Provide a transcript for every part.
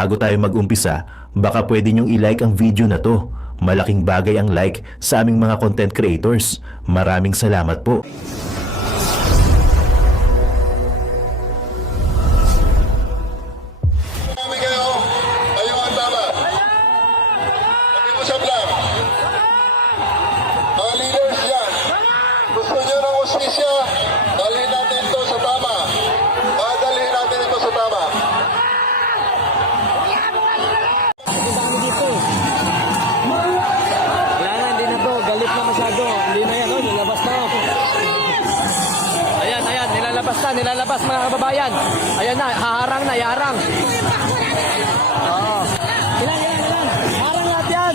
Bago tayo mag-umpisa, baka pwede nyong i-like ang video na to. Malaking bagay ang like sa aming mga content creators. Maraming salamat po. Nilalabas mga kababayan. Ayan na, haharang na, iharang. Oo. Ilan. Harang lahat yan.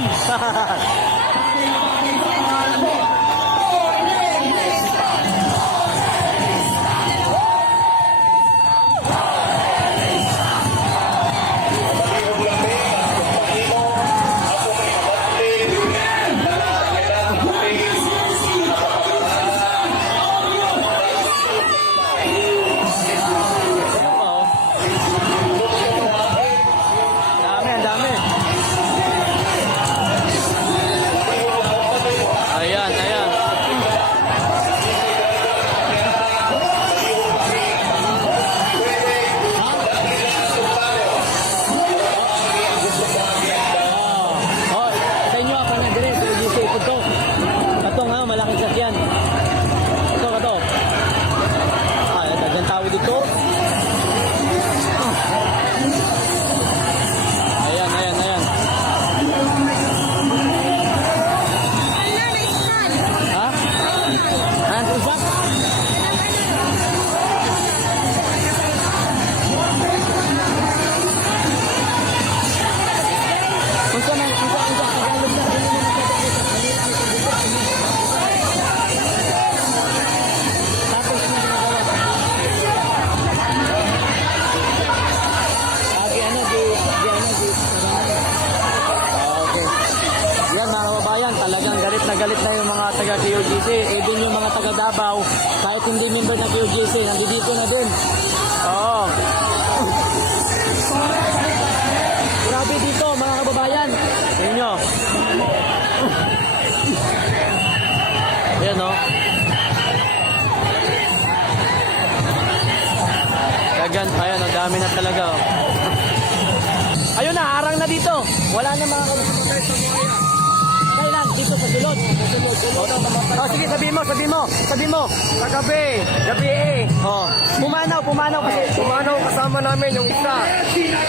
Malaking sakyan. Ito. Dagyan tao dito. Ayan. Ha? Usap? Galit na yung mga taga QGC, even yung mga taga Davao, kahit hindi member ng QGC, nandito na din. Oo. Grabe dito mga kababayan. Tingnan nyo. Ayan o. Ayan o, dami na talaga o. Ayun na, harang na dito. Wala na mga kababayan. Dito sa dulot. Sige, sabi mo. Gabi. Pumanaw kasi. Pumanaw kasama namin yung isa.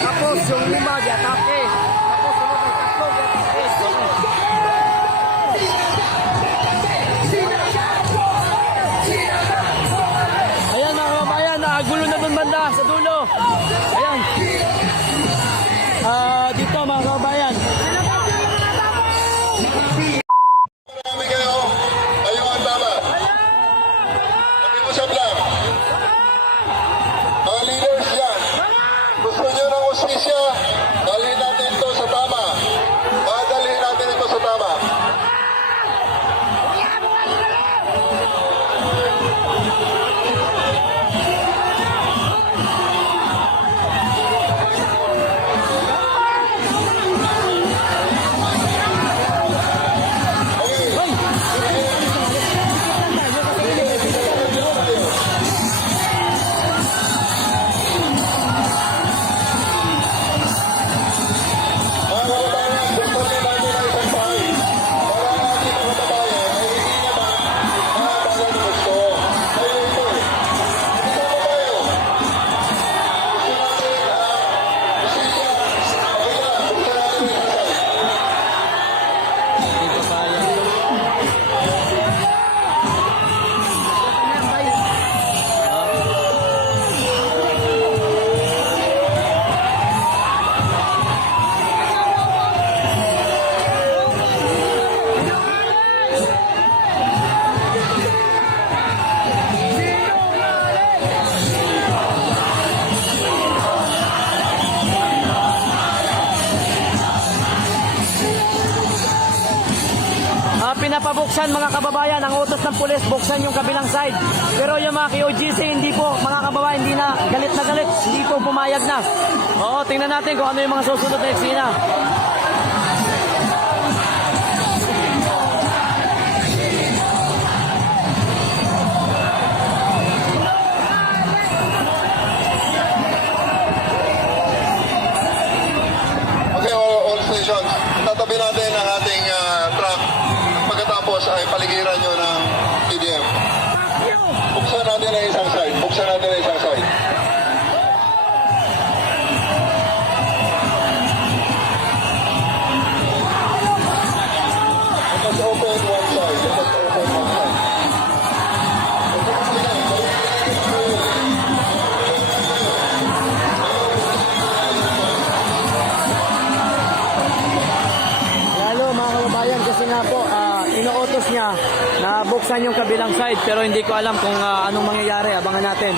Tapos yung lima, di-atake. Tapos sunod ang tatlo, di-atake. Ayan mga kababayan, gulo na dun banda sa dulo. Ayan. Dito mga kababayan. Mga leaders yan, gusto nyo ng hustisya, dalhin natin pinapabuksan mga kababayan, ang utos ng pulis, buksan yung kabilang side. Pero yung mga KOGC, hindi po, mga kababayan, hindi na galit, hindi po pumayag na. Oo, tingnan natin kung ano yung mga susunod na eksena. Okay, all stations. Tatabi natin ang ating truck. Pagkatapos ay paligiran nyo ng TDM. Buksan natin ang isang side. Buksan natin ang isang side. Let us open one side. Let us open one side. Lalo mga kababayan, kasi nga po, inuutos niya na buksan yung kabilang side, pero hindi ko alam kung anong mangyayari. Abangan natin.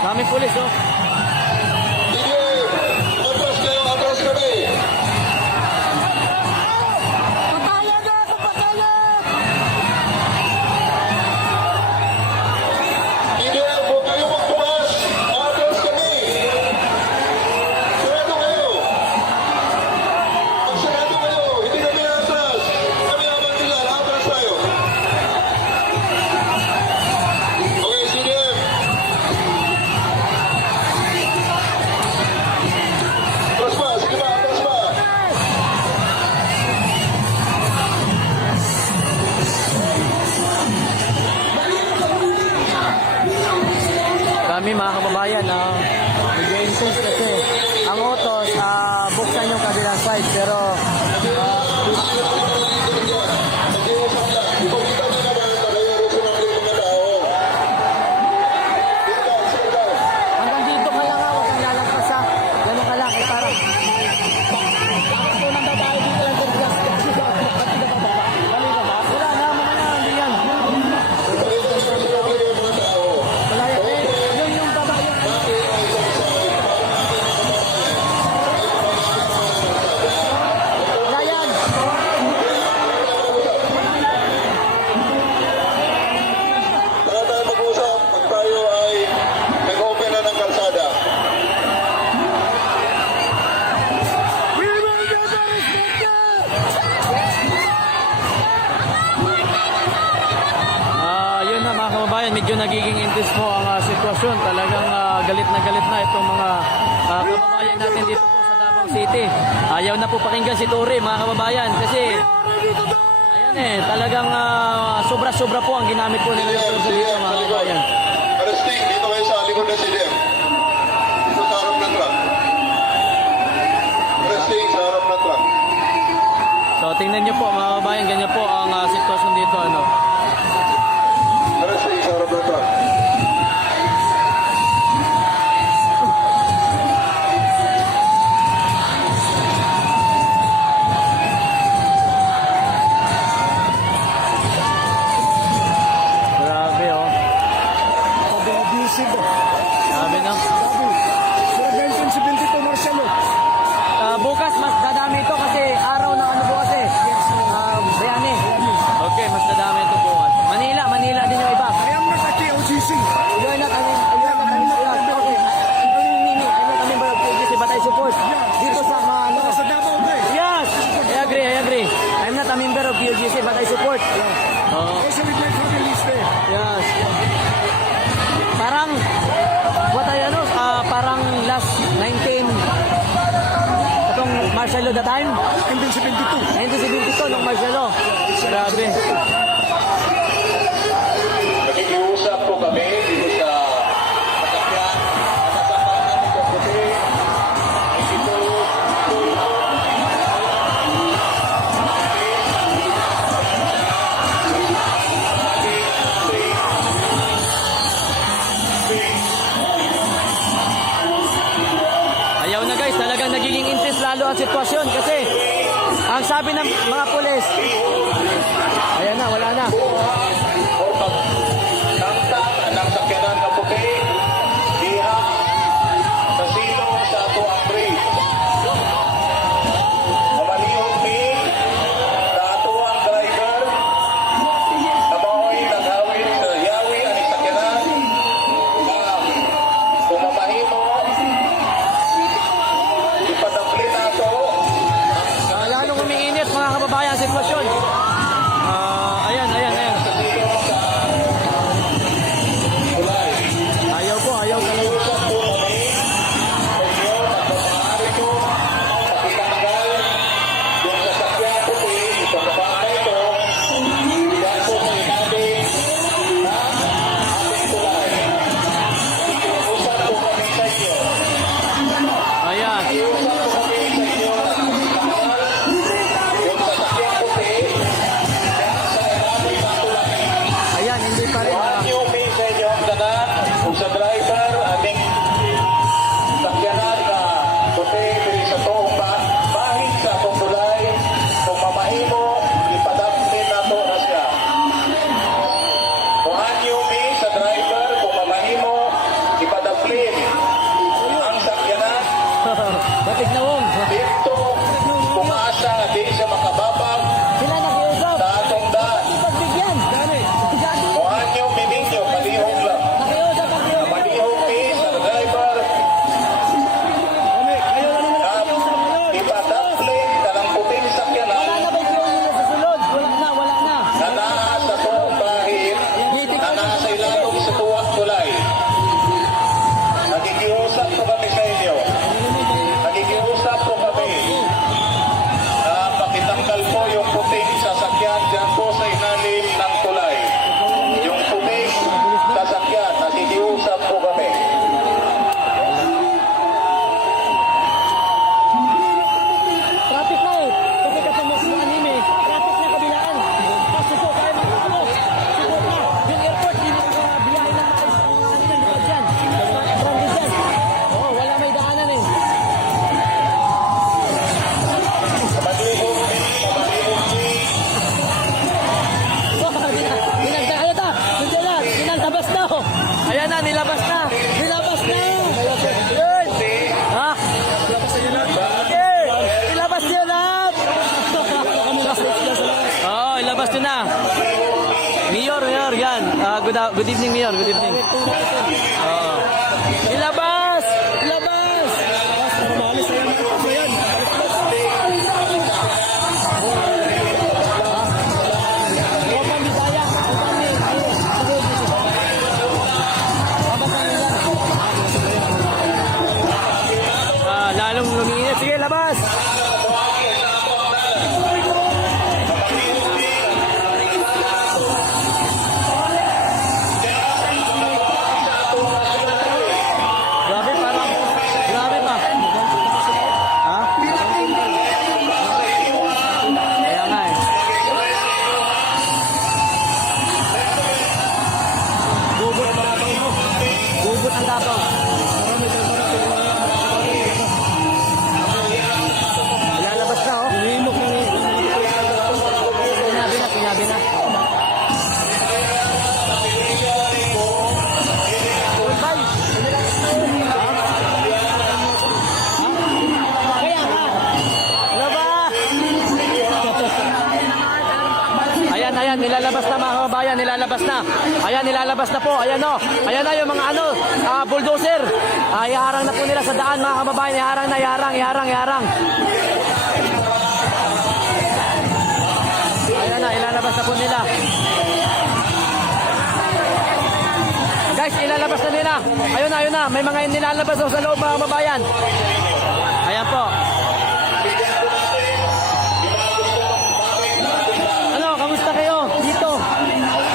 Daming pulis, oh. TDM! Atras kayo, atras kami! TDM, huwag kayo magtumas! Atras kami! Sarado kayo! Magsarado kayo! Hindi kami atras! Kami ang mantilan, atras tayo! Okay, TDM! Atras pa! Sige ba? Atras pa! Kami mga kababayan, nag-intense kasi ang utos, buksan yung kabilang side, pero Nag-iusap lang. Ipagkita nyo naman na kayo rin sumabing mga tao. Sit down, sit down. hanggang dito ka lang, huwag kang lalagpas ha. Ganun ka lang, parang unang babae dito lang kung gas. Wala na, mamaya, hindi yan. Ipagkita nyo na sumabing mga tao. Wala yan, yun yung babae. Wala yan. Saka tayo mag-usap pag tayo ay nag-open na ng kalsada. Yun na mga kababayan, medyo nagiging intense po ang sitwasyon. Talagang galit na itong mga kababayan natin dito po sa Davao City. Ayaw na po pakinggan si Tore mga kababayan kasi ayan talagang sobra-sobra po ang ginamit po nila CDM, dito sa CDM, mga sa likod. kababayan. Arresting, dito kayo sa likod ng CDM. Dito sa harap ng truck. Arresting sa harap ng truck. So tingnan nyo po mga kababayan, ganyan po ang sitwasyon dito. Arresting sa harap ng truck. Grabe oh. Grabe na. Bukas mas dadami ito kasi araw ng ano bukas eh. Bayani. Okay, mas dadami ito bukas. Manila din yung iba. Ayam na sa KOGC. You're not, okay. I'm not a member of KGC but I support. Dito sa mga ano. Sa Davao ba eh? Yes! I agree. I'm not a member of KGC but I support. Also with my family list eh. Yes. Parang, parang last 19, itong martial law the time? 1972. 1972 nung martial law. Grabe. Nakikiusap po kami dito sa Masakyan, natasapakan ng Kaputi. Ito, Ayaw na guys, talagang nagiging intense lalo ang sitwasyon kasi ang sabi ng mga pulis, ayan na, wala na. o pagtangtang ng sakyanan na puti, diha sa silong sa ato ang bridge. Mamalihog mi Ilalabas nyo na. Mayor, yan. Good evening, Mayor. Good evening. Oo. Ilabas! Ilabas! Lalong lumiinit. Sige, labas! Grabe, parang, grabe pa. Ha? Kaya nga eh. Gugut ang tapang mo. Gugut ang tapang. Ilalabas na, oh. Hinimok na eh. Sinabi na. Goodbye. Kaya nga. Ano ba? Ayan, nilalabas na mga kababayan, nilalabas na. Ayan, nilalabas na po. Ayan o. Ayan na yung mga bulldozer. Iharang na po nila sa daan mga kababayan. Iharang. Ayan na, ilalabas na po nila. Guys, ilalabas na nila. Ayun na. May mga nilalabas sa loob mga kababayan. Ayan po. Ano, kamusta kayo? Dito.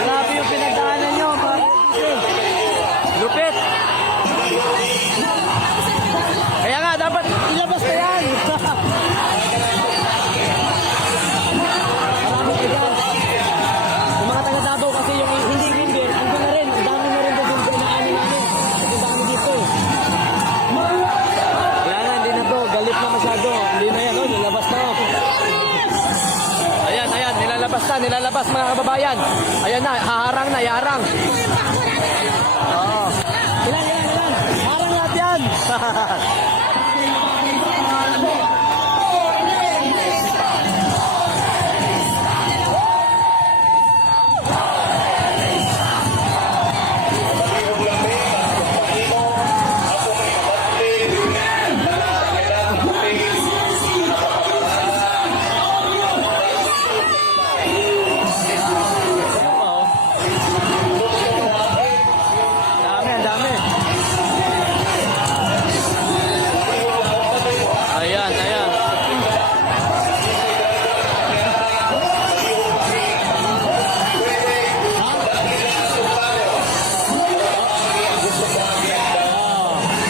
Grabe yung pinagdaanan nyo. Lupit. Kaya nga, dapat ilabas na yan. Maraming iba. Yung mga taga-Davao kasi yung hindi rimber, ang na rin. Ang dami na rin doon yung inaano namin. Ang dami dito eh. Wala na, hindi na to. Galit na masyado. Hindi na yan, oh. Nilabas na. Ayan. Nilalabas mga kababayan. Ayan na, iharang. Oo. Ilan. Harang lahat yan. Ang dami. Ayan.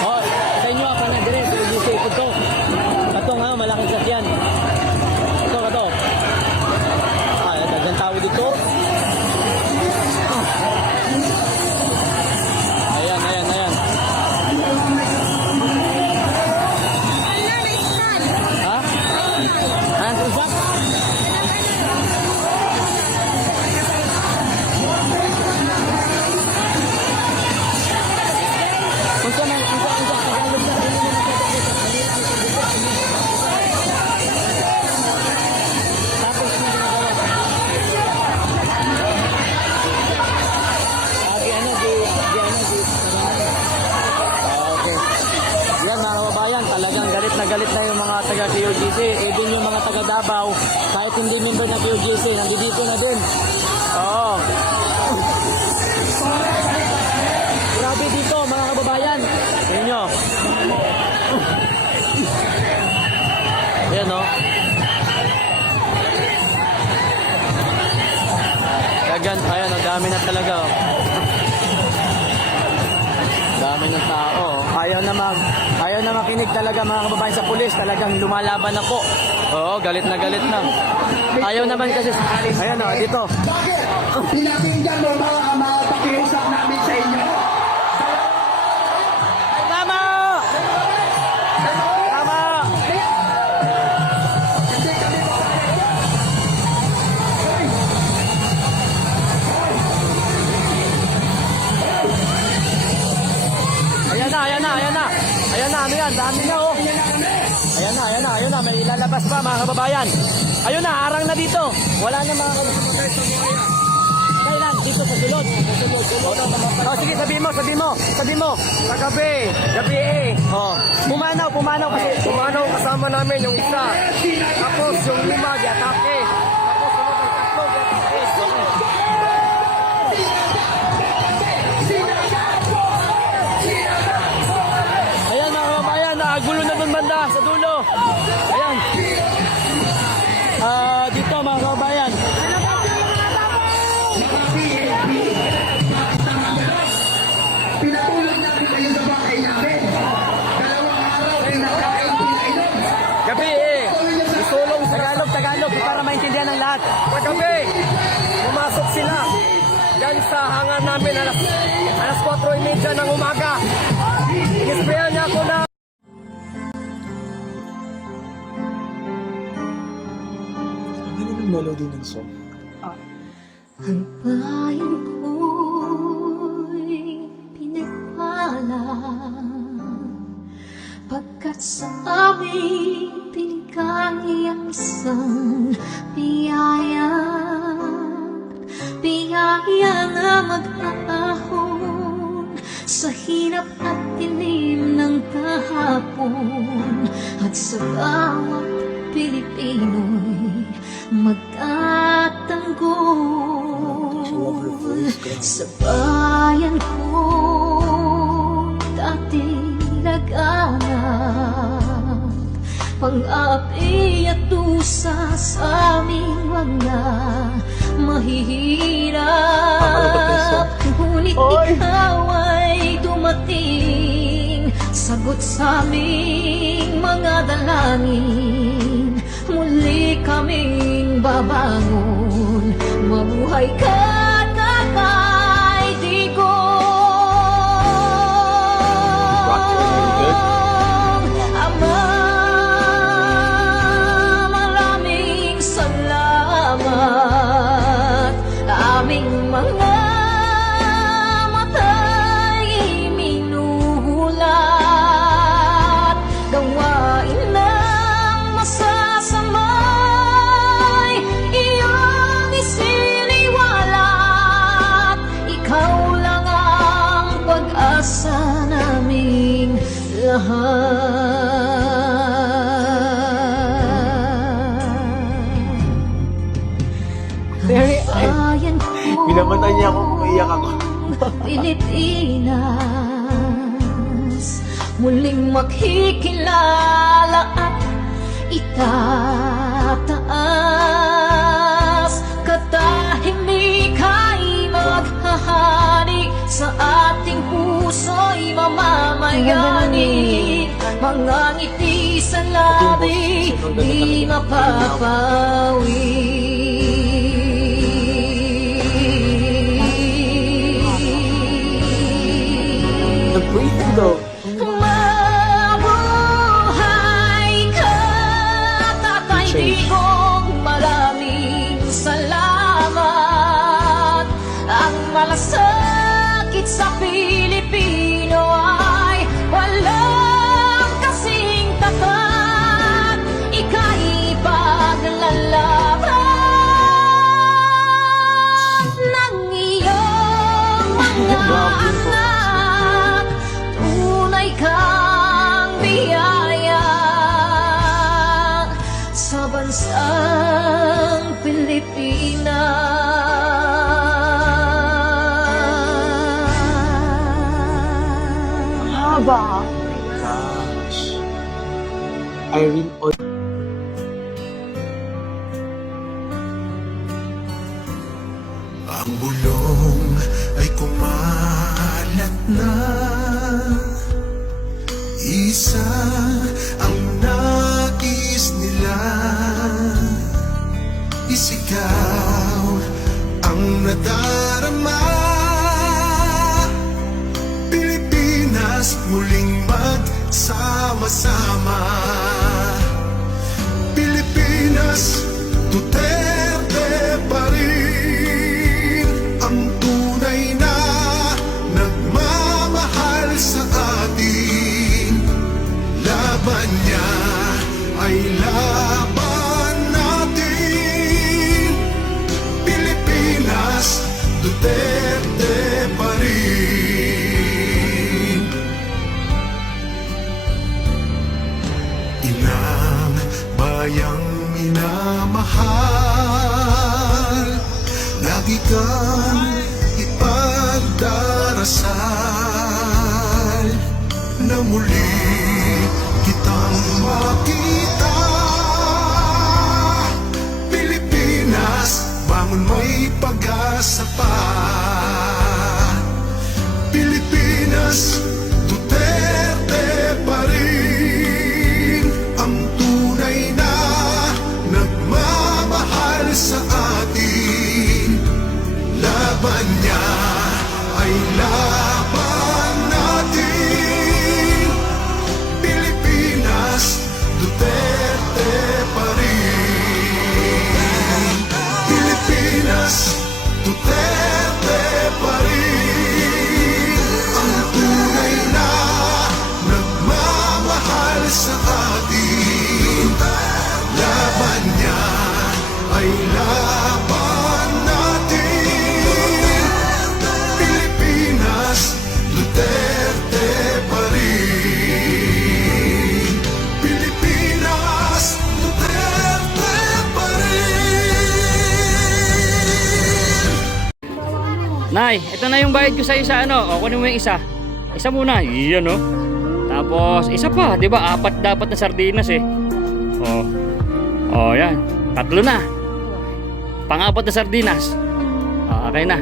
Oh, sa inyo apa na dire sa GC ito. Katong ha, malaking sakyan. Ito. Dagang tao dito. Ayan. Ha? Ano ba? Yan mga kababayan, talagang galit na yung mga taga QGC. Even yung mga taga Davao, kahit hindi member ng QGC, nandito na din. Oo. Grabe dito mga kababayan. Yan nyo. Yan o. Ayan, ang dami na talaga o. Dami ng tao. Ayaw na makinig talaga mga kababayan sa pulis. Talagang lumalaban na po. Oo, galit na. Ayaw naman kasi. Ayan o, dito. Pinakinggan mo mga pakiusap namin sa inyo. Tama! Ayan na, ano yan? Dami na oh. Ayan na. May ilalabas pa mga kababayan. Ayun na, harang na dito. Wala na mga kailan? Dito sa dulot. Sige, sabihin mo. Gabi eh. Pumanaw kasi. Pumanaw kasama namin yung isa. Tapos yung lima, di-atake. Tapos sunod ang tatlo, di-atake. Ayan mga kababayan, gulo na dun banda sa dulo. Ayan. Dito mga kababayan. Pinatulog namin kayo sa bahay namin. Dalawang araw, pinakain, pinainom. Gabi eh. Isulong Tagalog para maintindihan ng lahat. Kagabi, pumasok sila. Yan sa hangar namin alas 4:30 ng umaga. Inisprayan niya ako na Ang bayan ko'y pinagpala pagkat sa amin pinigay ang isang biyaya na mag-aahon sa hirap at dilim ng kahapon at sa bawat Pilipino'y magtatanggol sa bayan ko dati laganap pang-api at tusa sa aming mga mahihirap ngunit ikaw ay dumating sagot sa aming mga dalangin muli kaming babangon mabuhay ka Tatay Digong Ama maraming salamat aming mga mata'y minuhulat gawain ng masasamay iyong isiniwalat ikaw lang ang pag-asa naming lahat. Very, Bayan ko, Binamatay niya ako kung iyak ako. Pilipinas, muling makikilala at itataas. Katahimik ay maghahari sa ating puso'y mamamayani. Mga ngiti sa labi, di mapapawi. Mabuhay ka, Tatay Digong, maraming salamat. Ang malasakit sa Pilipino ay walang kasing tapat. Ika'y paglalaban ng iyong mga anak. Tunay kang biyaya sa bansang Pilipinas. Haba. Irene Ang bulong ay kumalat na isa ang nais nila isigaw ang nadarama Pilipinas muling magsama-sama Pilipinas Duterte pa rin ang tunay na nagmamahal sa atin. Laban niya ay laban natin. mahal. Lagi kang ipagdarasal na muli kitang makita. Pilipinas, bangon, may pag-asa pa. Pilipinas, Duterte pa rin ang tunay na nagmamahal sa atin. Laban niya ay laban natin. Pilipinas, Duterte pa rin. Pilipinas, Duterte pa rin ang tunay na nagmamahal sa atin. Laban niya ay laban natin. Pilipinas, Duterte pa rin. Pilipinas, Duterte pa rin. Nay, ito na yung bayad ko sa isa, ano? O, kunin mo yung isa. Isa muna, iyan, no? Tapos, isa pa, di ba? 4 dapat na sardinas, eh. Yan. 3 na. Pang-4 na sardinas. Okay na.